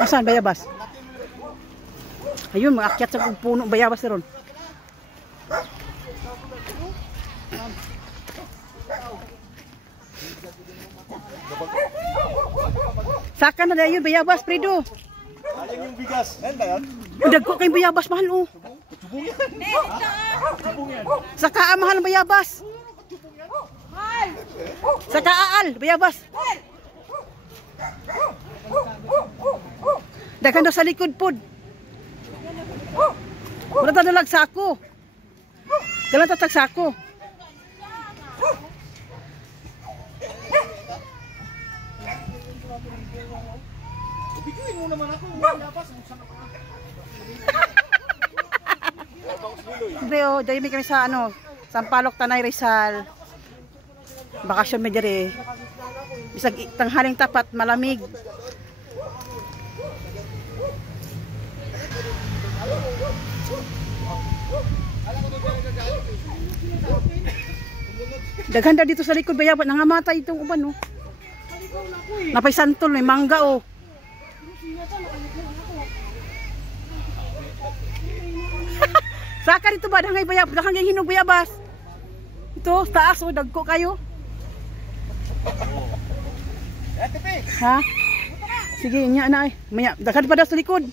Asan bayabas? Ayun, maakyat sa puno bayabas na ron. Saka na yun bayabas, Fredo. Aling yung bigas. Yan ba yan? Dagko kayong bayabas, mahal oh. Saka mahal ang bayabas. Saka aal, bayabas. Dagan daw sa likod pod. Wala ta dalag sako. Dalan ta tag sako. Bigyan mo naman ako. Bayabas. Bro, dahil may kami sa ano, Sampaloc, Tanay, Rizal. Bakasyon may dire. Bisag tanghaling tapat, malamig. Daghanda dito sa likod bayabas, nangamatay itong uban oh. Napay santol, may mangga oh. Saka dito ba dangay bayabas, dangay hinog bayabas. Ito, taas oh, dagko kayo. Ha? Sige, nya na ay. Maya, daghan pa daw sa likod.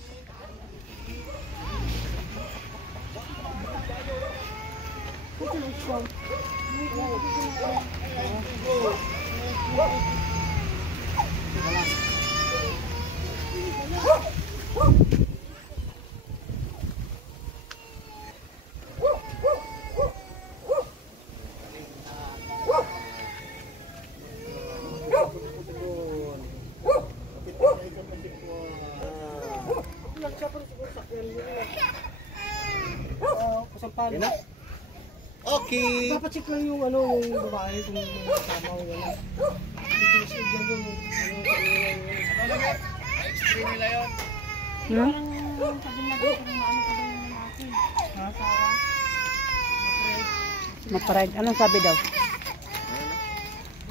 Okay. Dapat check lang yung ano, yung babae kung kasama ko yan. Ito dyan yung ano lang extreme nila yun. Sabi na ko kung ano pa rin yung lalaki. Asawa. Mapride. Anong sabi daw?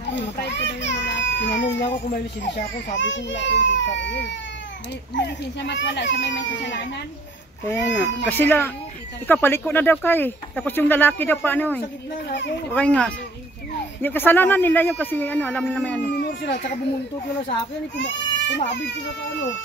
Mapride ko daw yung lalaki. Tinanong niya ako kung may lisensya ako. Sabi ko wala akong lisensya ko yun. May lisensya mat wala siya may kasalanan. Kaya nga. Kasi lang, ikaw paliko na daw kay. Tapos yung lalaki daw pa ano eh. Okay nga. Yung kasalanan nila yung kasi ano, alam naman ano. Minor sila, tsaka bumuntot nila sa akin. Kumabig sila sa ano.